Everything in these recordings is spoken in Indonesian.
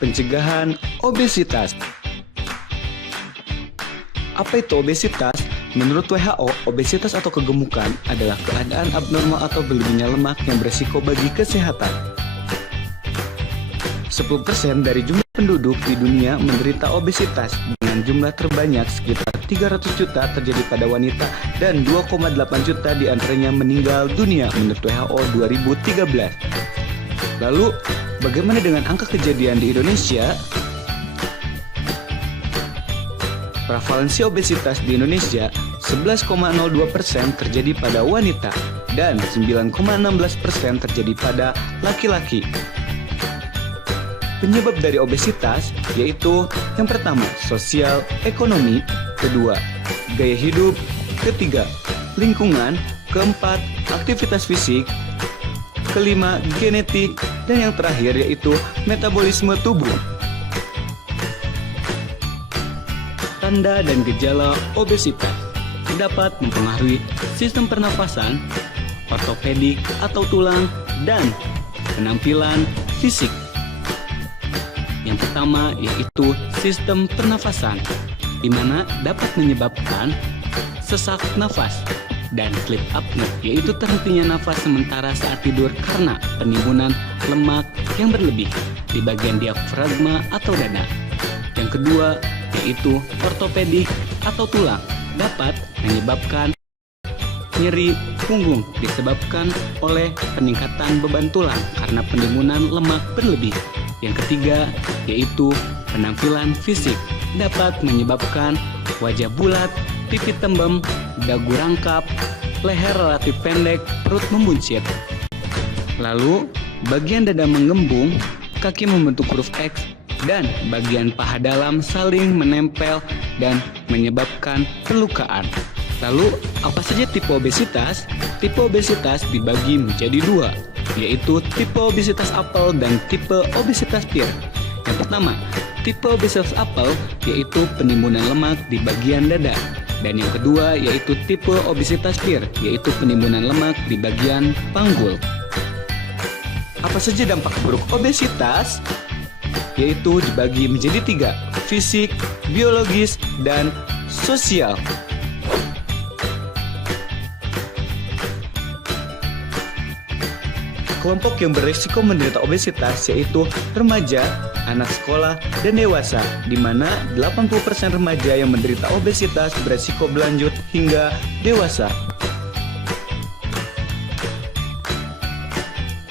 Pencegahan obesitas. Apa itu obesitas? Menurut WHO, obesitas atau kegemukan adalah keadaan abnormal atau berlebihnya lemak yang beresiko bagi kesehatan. 10% dari jumlah penduduk di dunia menderita obesitas, dengan jumlah terbanyak sekitar 300 juta terjadi pada wanita dan 2,8 juta diantaranya meninggal dunia menurut WHO 2013. Lalu, bagaimana dengan angka kejadian di Indonesia? Prevalensi obesitas di Indonesia 11,02% terjadi pada wanita dan 9,16% terjadi pada laki-laki. Penyebab dari obesitas yaitu yang pertama, sosial, ekonomi, kedua, gaya hidup, ketiga, lingkungan, keempat, aktivitas fisik, kelima, genetik, dan yang terakhir yaitu metabolisme tubuh. Tanda dan gejala obesitas dapat mempengaruhi sistem pernafasan, ortopedik atau tulang, dan penampilan fisik. Yang pertama yaitu sistem pernafasan, di mana dapat menyebabkan sesak nafas, dan sleep apnea, yaitu terhentinya nafas sementara saat tidur karena penimbunan lemak yang berlebih di bagian diafragma atau dada. Yang kedua yaitu ortopedik atau tulang, dapat menyebabkan nyeri punggung disebabkan oleh peningkatan beban tulang karena penimbunan lemak berlebih. Yang ketiga yaitu penampilan fisik, dapat menyebabkan wajah bulat, pipi tembem, dagu rangkap, leher relatif pendek, perut membuncit. Lalu, bagian dada menggembung, kaki membentuk huruf X, dan bagian paha dalam saling menempel dan menyebabkan perlukaan. Lalu, apa saja tipe obesitas? Tipe obesitas dibagi menjadi dua, yaitu tipe obesitas apel dan tipe obesitas pir. Yang pertama, tipe obesitas apel yaitu penimbunan lemak di bagian dada. Dan yang kedua yaitu tipe obesitas pir, yaitu penimbunan lemak di bagian panggul. Apa saja dampak buruk obesitas? Yaitu dibagi menjadi tiga, fisik, biologis, dan sosial. Kelompok yang berisiko menderita obesitas yaitu remaja, anak sekolah, dan dewasa, di mana 80% remaja yang menderita obesitas berisiko berlanjut hingga dewasa.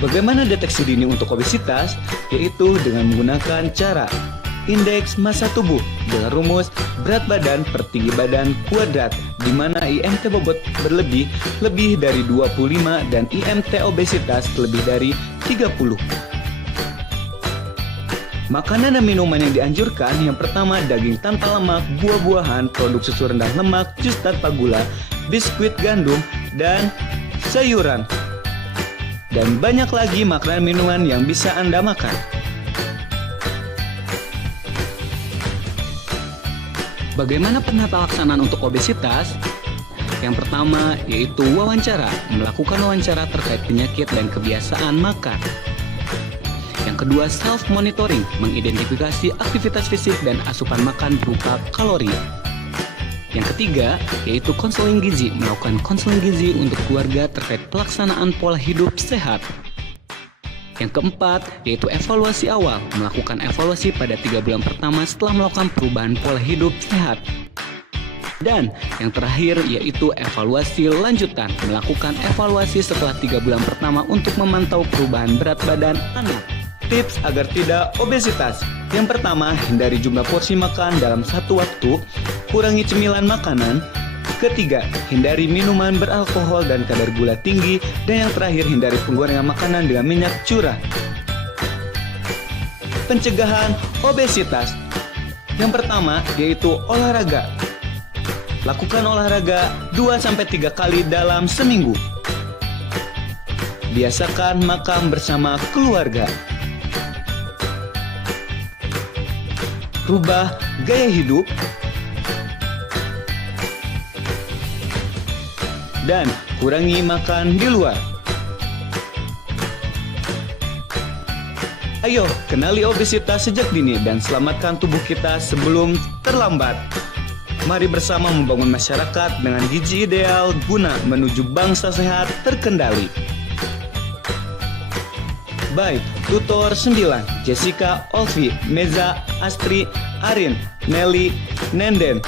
Bagaimana deteksi dini untuk obesitas? Yaitu dengan menggunakan cara indeks massa tubuh dengan rumus berat badan per tinggi badan kuadrat, di mana IMT bobot berlebih lebih dari 25 dan IMT obesitas lebih dari 30. Makanan dan minuman yang dianjurkan, yang pertama daging tanpa lemak, buah-buahan, produk susu rendah lemak, jus tanpa gula, biskuit gandum, dan sayuran. Dan banyak lagi makanan minuman yang bisa Anda makan. Bagaimana penata laksanaan untuk obesitas? Yang pertama yaitu wawancara, melakukan wawancara terkait penyakit dan kebiasaan makan. Yang kedua, self-monitoring, mengidentifikasi aktivitas fisik dan asupan makan berupa kalori. Yang ketiga yaitu konseling gizi, melakukan konseling gizi untuk keluarga terkait pelaksanaan pola hidup sehat. Yang keempat yaitu evaluasi awal, melakukan evaluasi pada 3 bulan pertama setelah melakukan perubahan pola hidup sehat. Dan yang terakhir yaitu evaluasi lanjutan, melakukan evaluasi setelah 3 bulan pertama untuk memantau perubahan berat badan anak. Tips agar tidak obesitas. Yang pertama, hindari jumlah porsi makan dalam satu waktu, kurangi cemilan makanan. Ketiga, hindari minuman beralkohol dan kadar gula tinggi. Dan yang terakhir, hindari penggorengan makanan dengan minyak curah. Pencegahan obesitas. Yang pertama yaitu olahraga. Lakukan olahraga 2-3 kali dalam seminggu. Biasakan makan bersama keluarga. Rubah gaya hidup. Dan kurangi makan di luar. Ayo, kenali obesitas sejak dini dan selamatkan tubuh kita sebelum terlambat. Mari bersama membangun masyarakat dengan gizi ideal guna menuju bangsa sehat terkendali. Baik, tutor 9, Jessica, Olvi, Meza, Astri, Arin, Nelly, Nenden,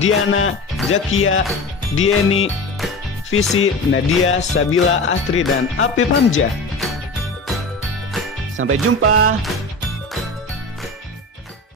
Diana, Zakia, Dieni, Visi, Nadia, Sabila, Astri, dan Apip Hamzah. Sampai jumpa.